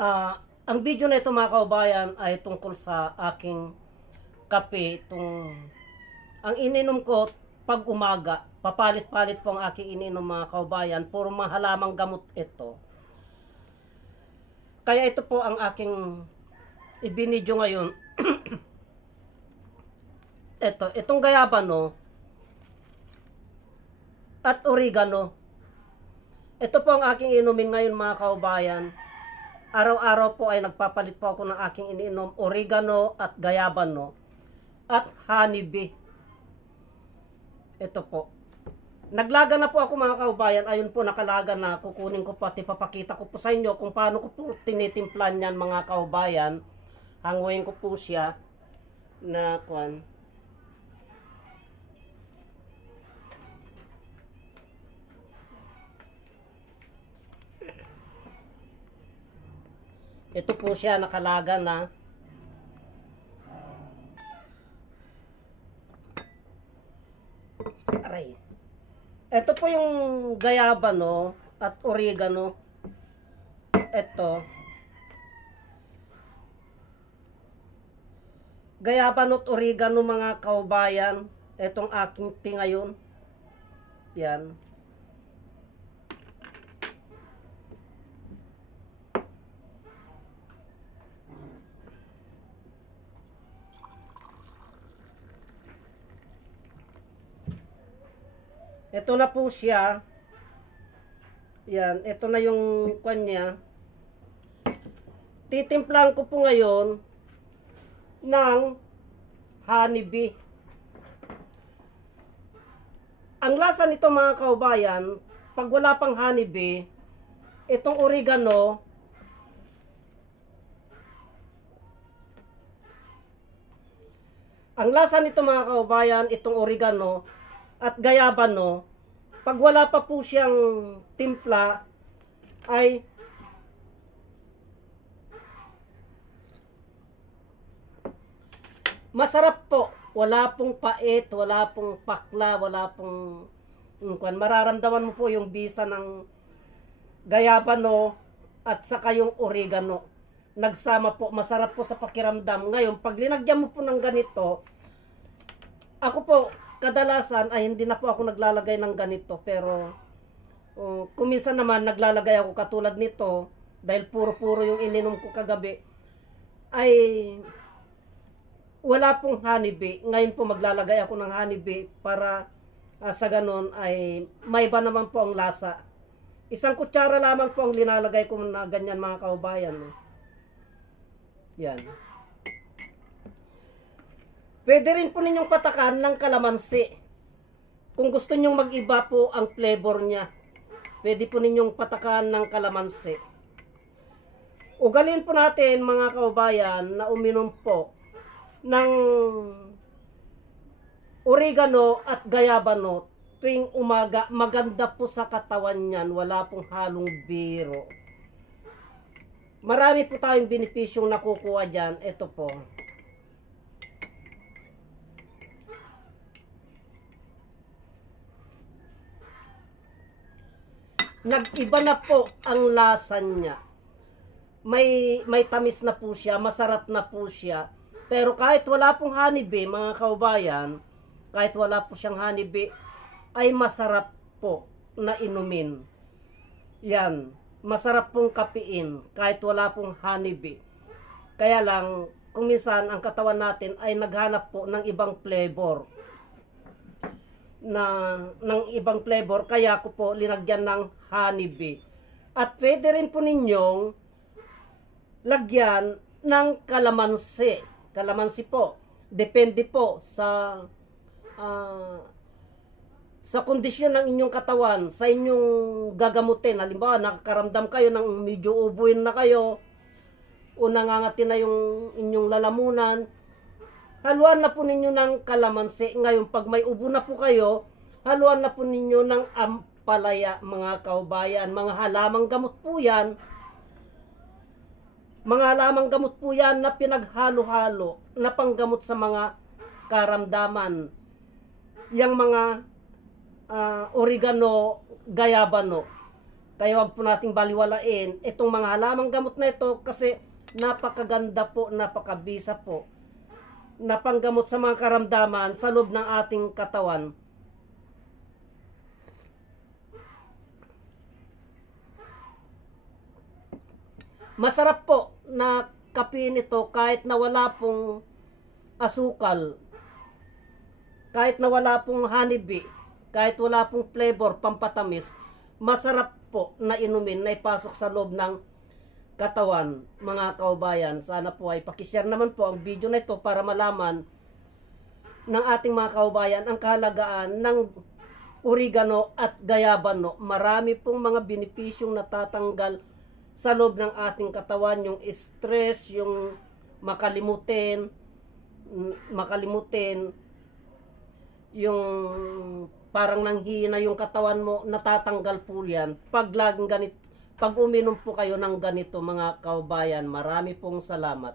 Ang video na ito mga kaubayan ay tungkol sa aking kape. Ang ininom ko pag umaga, papalit-palit po ang aking ininom mga kaubayan. Puro mga halamang gamot ito. Kaya ito po ang aking ibinidyo ngayon. Itong gayabano at oregano. Ito po ang aking inumin ngayon mga kaubayan. Araw-araw po ay nagpapalit po ako ng aking iniinom, oregano at gayabano at honeybee. Ito po. Naglaga na po ako mga kaubayan. Ayun po, nakalaga na. Kukunin ko pati papakita ko po sa inyo kung paano ko po tinitimplan yan mga kaubayan. Hanguin ko po siya na kuan. Ito po siya, nakalaga na. Aray. Ito po yung gayabano at oregano. Ito. Gayabano at oregano mga kaubayan. Itong aking ngayon. Yan. Ito na po siya. Yan, ito na yung kanya. Titimplan ko po ngayon ng honeybee. Ang lasa nito mga kaubayan, pag wala pang honeybee, itong oregano, ang lasa nito mga kaubayan, itong oregano at gayabano, pag wala pa po siyang timpla, ay masarap po. Wala pong pait, wala pong pakla, wala pong mararamdaman mo po yung bisa ng gayabano at saka yung oregano. Nagsama po, masarap po sa pakiramdam. Ngayon, pag linagyan mo po ng ganito, ako po, kadalasan ay hindi na po ako naglalagay ng ganito, pero kuminsan naman naglalagay ako katulad nito dahil puro-puro yung ininom ko kagabi ay wala pong honeybee. Ngayon po maglalagay ako ng honeybee para sa ganon ay may iba naman po ang lasa. Isang kutsara lamang po ang linalagay ko na ganyan mga kaubayan. Yan. Pwede rin po ninyong patakan ng kalamansi. Kung gusto nyong mag-iba po ang flavor niya, pwede po ninyong patakan ng kalamansi. Ugalin po natin mga kaubayan na uminom po ng oregano at gayabano tuwing umaga. Maganda po sa katawan niyan, wala pong halong biro. Marami po tayong benepisyong nakukuha dyan. Ito po. Nag-iba na po ang lasa niya. May tamis na po siya, masarap na po siya. Pero kahit wala pong honeybee, mga kaubayan, kahit wala po siyang honeybee, ay masarap po na inumin. Yan, masarap pong kapiin kahit wala pong honeybee. Kaya lang, kung minsan ang katawan natin ay naghanap po ng ibang flavor. Ng ibang flavor, kaya ko po linagyan ng honeybee. At pwede rin po ninyong lagyan ng kalamansi. Kalamansi po, depende po sa kondisyon ng inyong katawan, sa inyong gagamutin. Halimbawa, nakakaramdam kayo ng medyo ubuin na kayo o nangangati na yung inyong lalamunan, haluan na po ninyo ng kalamansi. Ngayon, pag may ubo na po kayo, haluan na po ninyo ng ampalaya, mga kaubayan. Mga halamang gamot po yan. Mga halamang gamot po yan na pinaghalo-halo, na panggamot sa mga karamdaman. Yang mga oregano, gayabano. Kaya wag po nating baliwalain itong mga halamang gamot na ito kasi napakaganda po, napakabisa po na panggamot sa mga karamdaman sa loob ng ating katawan. Masarap po na kape nito kahit na wala pong asukal, kahit na wala pong honeybee, kahit wala pong flavor, pampatamis. Masarap po na inumin, na ipasok sa loob ng katawan, mga kaubayan. Sana po ay pakishare naman po ang video na ito para malaman ng ating mga kaubayan ang kahalagaan ng oregano at gayabano. Marami pong mga benepisyong natatanggal sa loob ng ating katawan, yung stress, yung makalimutin, yung parang nanghina yung katawan mo, natatanggal po yan pag laging ganito, pag uminom po kayo ng ganito, mga kaubayan. Marami pong salamat.